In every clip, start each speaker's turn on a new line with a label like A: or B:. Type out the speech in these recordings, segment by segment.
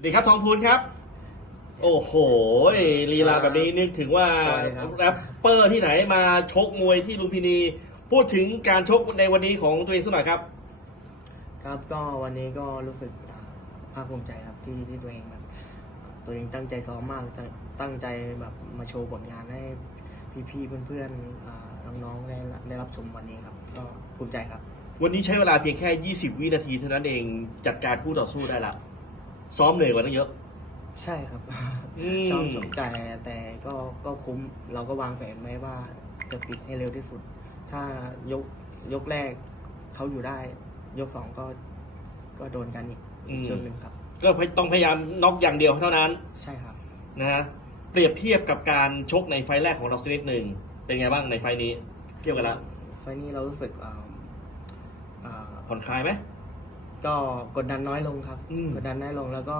A: ดีครับทองพูนครับโอ้โหลีลาแบบนี้นึกถึงว่าแรปเปอร์ที่ไหนมาชกมวยที่ลุมพินีพูดถึงการชกในวันนี้ของตัวเองสักหน่อยครับ
B: ครับก็วันนี้ก็รู้สึกภาคภูมิใจครับที่ตัวเองแบบตัวเองตั้งใจซ้อมมากตั้งใจแบบมาโชว์ผลงานให้พี่ๆเพื่อนๆน้องๆได้รับชมวันนี้ครับก็ภูมิใจครับ
A: วันนี้ใช้เวลาเพียงแค่20วินาทีเท่านั้นเองจัดการคู่ต่อสู้ได้แล้วซ้อมเหนื่อยกว่านั้นเยอะ
B: ใช่ครับชอบสนใจแต่ก็คุ้มเราก็วางแผนไว้ว่าจะปิดให้เร็วที่สุดถ้ายกแรกเขาอยู่ได้ยกสองก็โดนกันอีกช่วงหนึ่งครับ
A: ก็ต้องพยายามน็อกอย่างเดียวเท่านั้น
B: ใช่ครับ
A: นะฮะเปรียบเทียบกับการชกในไฟล์แรกของเราสักนิดหนึ่งเป็นไงบ้างในไฟล์นี้เทียบกันแล้ว
B: ไฟล์นี้เรารู้สึก
A: ผ่อนคลายไหม
B: ก็กดดันน้อยลงครับกดดันน้อยลงแล้วก็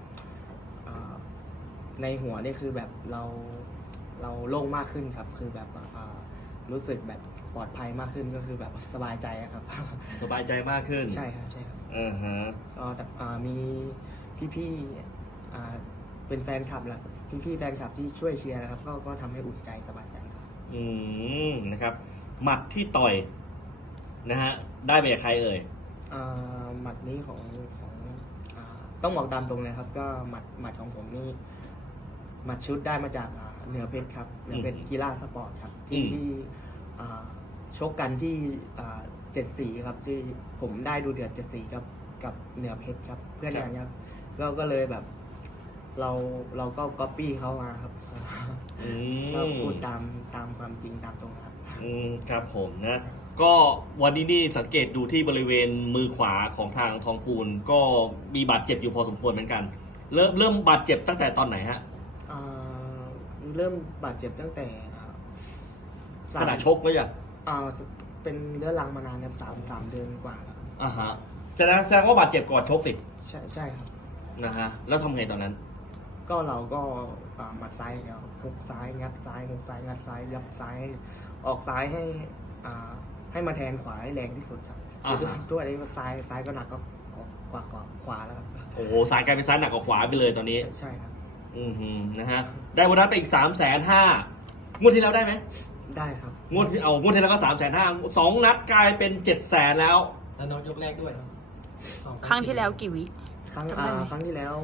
B: ในหัวนี่คือแบบเราโล่งมากขึ้นครับคือแบบรู้สึกแบบปลอดภัยมากขึ้นก็คือแบบสบายใจครับ
A: สบายใจมากขึ้น
B: ใช่ครับใช่ครับก็แต่มีพี่ๆเป็นแฟนคลับแหละพี่แฟนคลับที่ช่วยเชียร์นะครับก็ทำให้อุ่นใจสบายใจครับ
A: นะครับหมัดที่ต่อยนะฮะได้ไปจากใครเอ่ย
B: หมัดนี้ของต้องบอกตามตรงเลยครับก็หมัดของผมนี่หมัดชุดได้มาจากเหนือเพชรครับเหนือเพชรกีฬาสปอร์ตครับที่ชกกันที่74ครับที่ผมได้ดูเดือด74กับเหนือเพชรครับเพื่อนกันครับก็เลยแบบเราก็ก๊อปปี้เขามาครับก็พูดตามความจริงตามตรงครับ
A: ครับผมนะก็วันนี้นี่สังเกตดูที่บริเวณมือขวาของทางทองพูนก็มีบาดเจ็บอยู่พอสมควรเหมือนกันเริ่มบาดเจ็บตั้งแต่ตอนไหนฮะ
B: เริ่มบาดเจ็บตั้งแต่
A: ขณะชกเลยอ่ะ
B: เป็นเรื้อรังมานานครับ3 เดือนกว่าแล้ว
A: ฮะแสดงว่าบาดเจ็บก่อนชกสิ
B: ใช่ครับ
A: นะฮะแล้วทำไงตอนนั้น
B: ก็เราก็หมัดซ้ายแล้วหุกซ้ายงัดซ้ายหุกซ้ายงัดซ้ายยับซ้ายออกซ้ายให้มาแทนขวาให้แรงที่สุดครับตัวนี้ก็ซ้ายก็หนักก็กว่าขวาแล้วครับ
A: โอ้โหซ้ายกลายเป็นซ้ายหนักกว่าขวาไปเลยตอนนี้
B: ใช่ครับ
A: นะฮะได้โบนัสไปอีก350,000งวดที่แล้วได้ไหม
B: ได้ครับ
A: งวดที่แล้วก็350,000 2 นัดกลายเป็น700,000แล้ว
C: น้องยกแรกด้วยครับ
D: ครั้งที่แล้วกี่วิ
B: ครั้งที่แล้ว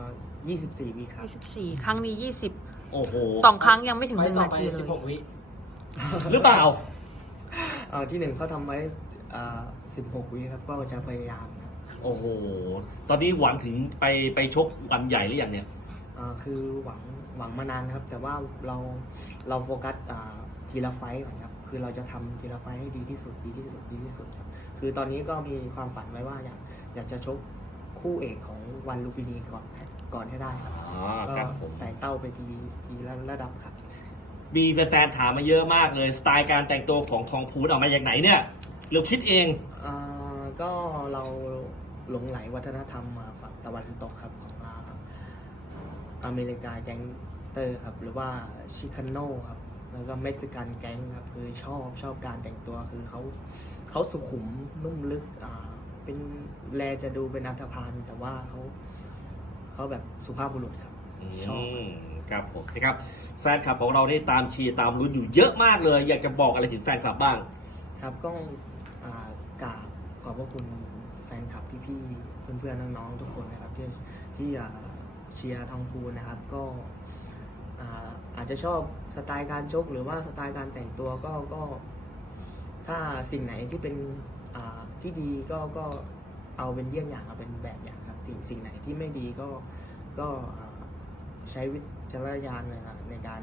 B: 24 วิครับ
D: 24ครั้งนี้20
A: โอ้โห
D: 2 ครั้งยังไม่ถึง1 นาทีเลย
C: 16 วิ
A: หรือเปล่า
B: ที่1เขาทำไว้16 วิครับก็จะพยายาม
A: โอ้โหตอนนี้หวังถึงไปชกวันใหญ่หรือยังเนี่ย
B: คือหวังมานานครับแต่ว่าเราโฟกัสทีละไฟต์ก่อนครับคือเราจะทำทีละไฟต์ให้ดีที่สุดครับคือตอนนี้ก็มีความฝันไว้ว่าอยากจะชกคู่เอกของวันลุมพินีก่อนให้ได้ครับก็ไต่เต้าไปทีละระดับครับ
A: มีแฟนๆถามมาเยอะมากเลยสไตล์การแต่งตัวของทองพูนออกมาจากไหนเนี่ยเราคิดเอง
B: ก็เราหลงไหลวัฒนธรรมฝั่งตะวันตกครับของอเมริกาแก๊งเตอร์ครับหรือว่าชิคาโน่ครับแล้วก็เม็กซิกันแก๊งครับคือชอบการแต่งตัวคือเขาสุขุมนุ่มลึกเป็นแลจะดูเป็นอันธพาลแต่ว่าเขาแบบสุภาพบุรุษครับชอบ
A: ครับผมนะครับแฟนคลับของเราได้ตามเชียร์ตามลุ้นอยู่เยอะมากเลยอยากจะบอกอะไรถึงแฟนคลับบ้าง
B: ครับก็กราบขอบพระคุณแฟนคลับพี่ๆเพื่อนๆน้องๆทุกคนนะครับที่เชียร์ทองพูนนะครับก็อาจจะชอบสไตล์การชกหรือว่าสไตล์การแต่งตัวก็ถ้าสิ่งไหนที่เป็นที่ดีก็เอาเป็นเยี่ยงอย่างเอาเป็นแบบอย่างครับสิ่งไหนที่ไม่ดีก็ใช้วิจารณญาณนะครับในการ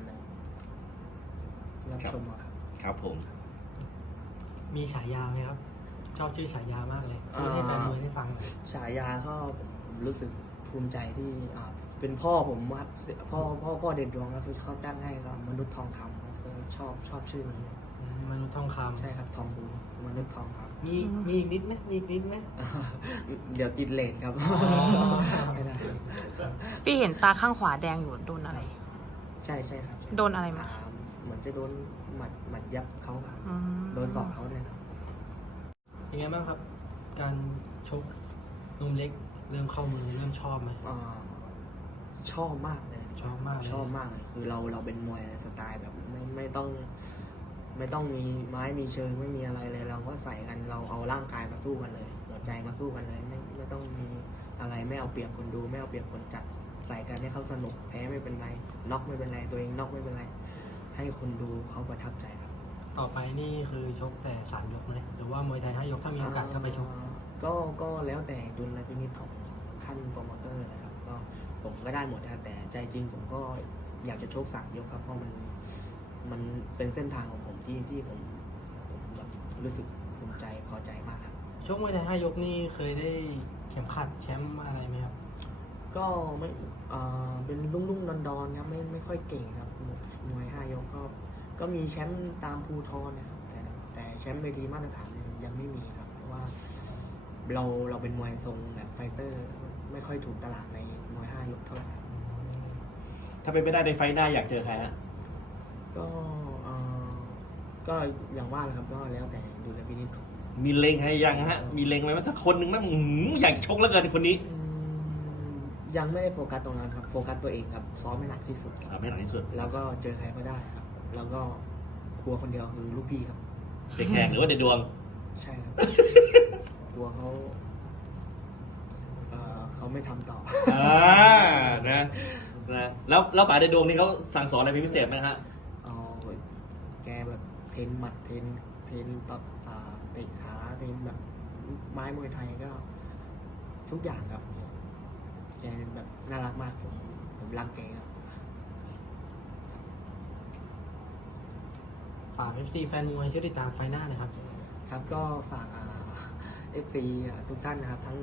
B: รับชมครับ
A: ครับผม
C: มีฉายาไหมครับชอบชื่อฉายามากเลยพูดให้แฟนมวยได้ฟัง
B: ฉายาก็ผมรู้สึกภูมิใจที่เป็นพ่อผมครับพ่อเด่นดวงครับเขาตั้งให้ครับมนุษย์ทองคำครับชอบชื่อนี้
C: มนุษย์ทองคำ
B: ใช่ครับทองบูมนุษย์ทองคำ
C: มีอีกนิดไหมมีอีกนิดไหม
B: เดี๋ยวติดเลทครับไม่ได้
D: พี่เห็นตาข้างขวาแดงอยู่โดนอะไร
B: ใช่ครับ
D: โดนอะไรมา
B: เหมือนจะโดนหมัดยับเขาครับโดนศอกเขาเนี่ยครับ
C: ยังไงบ้างครับการชกนมเล็กเริ่มเข้ามือเริ่มชอบไหม
B: ชอบมากเลย
C: ชอบมากเลย
B: ชอบมากเลยคือเราเป็นมวยสไตล์แบบไม่ต้องมีไม้มีเชิงไม่มีอะไรเลย เราก็ใส่กันเราเอาร่างกายมาสู้กันเลยหัวใจมาสู้กันเลยไม่ต้องมีอะไรไม่เอาเปรียบคนดูไม่เอาเปรียบคนจัดใส่กันให้เขาสนุกแพ้ไม่เป็นไรน็อกไม่เป็นไรตัวเองน็อกไม่เป็นไรให้คนดูเขาประทับใจครับ
C: ต่อไปนี่คือชกแต่3 ยกเลยหรือว่ามวยไทย5 ยกถ้ามีโอกาสก็ไปชก
B: ก็แล้วแต่ดุลพินิจของท่านโปรโมเตอร์นะครับก็ผมก็ได้หมดนะแต่ใจจริงผมก็อยากจะชก3 ยกครับเพราะมันเป็นเส้นทางของผมที่ผมแบบรู้สึกภูมิใจพอใจมากครับ
C: ชกมวยไทย5 ยกนี่เคยได้เข็มขัดแชมป์อะไรไหมครับ
B: ก็ไม่เป็นรุ่งๆดอนๆครับไม่ค่อยเก่งครับมวย5 ยกก็มีแชมป์ตามภูทรนะครับแต่แชมป์เวทีมาตรฐานยังไม่มีครับเพราะว่าเราเป็นมวยทรงแบบไฟเตอร์ไม่ค่อยถูกตลาดในมวย5 ยกเท่าไหร่ครับ
A: ถ้าเป็นไม่ได้ในไฟท์หน้าอยากเจอใครฮะ
B: ก็อย่างว่าแหละครับก็แล้วแต่ดุลพินิจของ
A: มีเล็งให้ยังฮะมีเล็งไว้ไหมสักคนหนึ่งไหมอยากชกแล้วเกินคนนี้
B: ยังไม่ได้โฟกัสตรงนั้นครับโฟกัสตัวเองครับซ้อมให้หนักที่สุดครับ
A: ไม่หนักที่สุด
B: แล้วก็เจอใครก็ได้ครับ แล้วก็กลัวคนเดียวคือลูกพี่ครับ
A: เด็กแขกหรือว่าเด็กดวง
B: ใช่ครับ กลัวเขาไม่ทำต่อ
A: นะแล้วป๋าเด็กดวงนี่เขาสั่งสอนอะไรเป็นพิเศษไหมฮะ
B: แกแบบเทรนหมัดเทรนต่อเตะขาเทรนแบบไม้มวยไทยก็ทุกอย่างครับแกแบบน่ารักมากผมรักแกครับ
C: ฝาก FC แฟนมวยช่วยติดตามไฟหน้าหนะครับ
B: ครับก็ฝากFC ทุกท่านนะครับทั้ง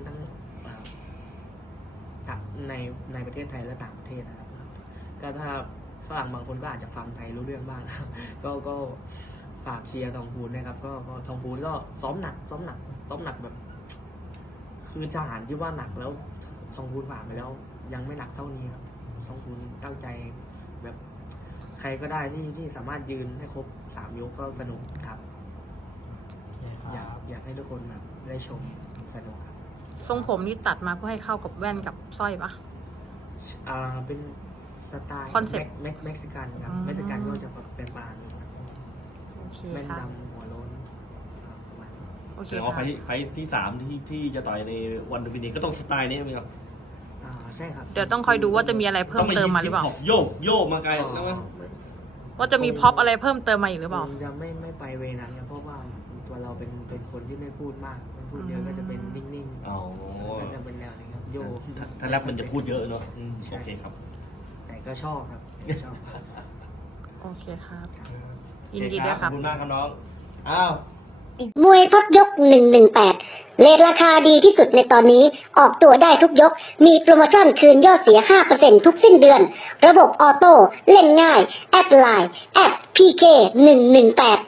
B: ในประเทศไทยและต่างประเทศนะครับก็ถ้าฝรั่งบางคนก็อาจจะฟังไทยรู้เรื่องบ้างนะครับ ก็ฝากเชียร์ทองพูนนะครับก็ทองพูนก็ซ้อมหนักแบบ คือทหารที่ว่าหนักแล้วทองพูนผ่านไปแล้วยังไม่หนักเท่านี้ครับทองพูนตั้งใจแบบใครก็ได้ที่สามารถยืนให้ครบ3 ยกก็สนุกครับ อยากให้ทุกคนแบบได้ชมสนุกครับ
D: ทรงผมนี่ตัดมาเพื่อให้เข้ากับแว่นกับสร้อยปะ
B: เป็นสไตล์
D: Concept
B: เม็กซิกันครับ
D: อืม
B: เม็กซิกันก็จะเป็นปาน
D: โอเค
B: แว่น
D: ค่ะ
B: ดำหัวโล้นครับประมาณนี้
D: โอเค
A: แสดงว่า
D: ค่ะ
A: ไฟท์ที่3ที่จะต่อยในวันดูฟินีก็ต้องสไตล์นี้ไหมครับ
B: ใช่ครับ
D: เดี๋ยวต้องคอยดูว่าจะมีอะไรเพิ่มเติมมาหรือเปล่า
A: โยกมาไกลแล้วมั้ย
D: ว่าจะมีพ็อปอะไรเพิ่มเติมมาอีกหรือเปล่า
B: คงจะไม่ไปเวนั้นครับเพราะว่าตัวเราเป็นคนที่ไม่พูดมากไม่พูดเยอะก็จะเป็นนิ่ง
A: อ๋อ
B: ๆก็จะเป็นแนวนี้ครับโยก
A: ถ้าแรปมันจะพูดเยอะเนาะโอเคครับ
B: แต่ก็ชอบครับชอบ
D: โอเคครับ ยินดีด้วยครับ
A: ขอบคุณมากครับน้องอ้าว
E: มวยพักยก 118 เรทราคาดีที่สุดในตอนนี้ ออกตัวได้ทุกยก มีโปรโมชั่นคืนยอดเสีย 5% ทุกสิ้นเดือน ระบบออโต้ เล่นง่าย แอดไลน์ @PK118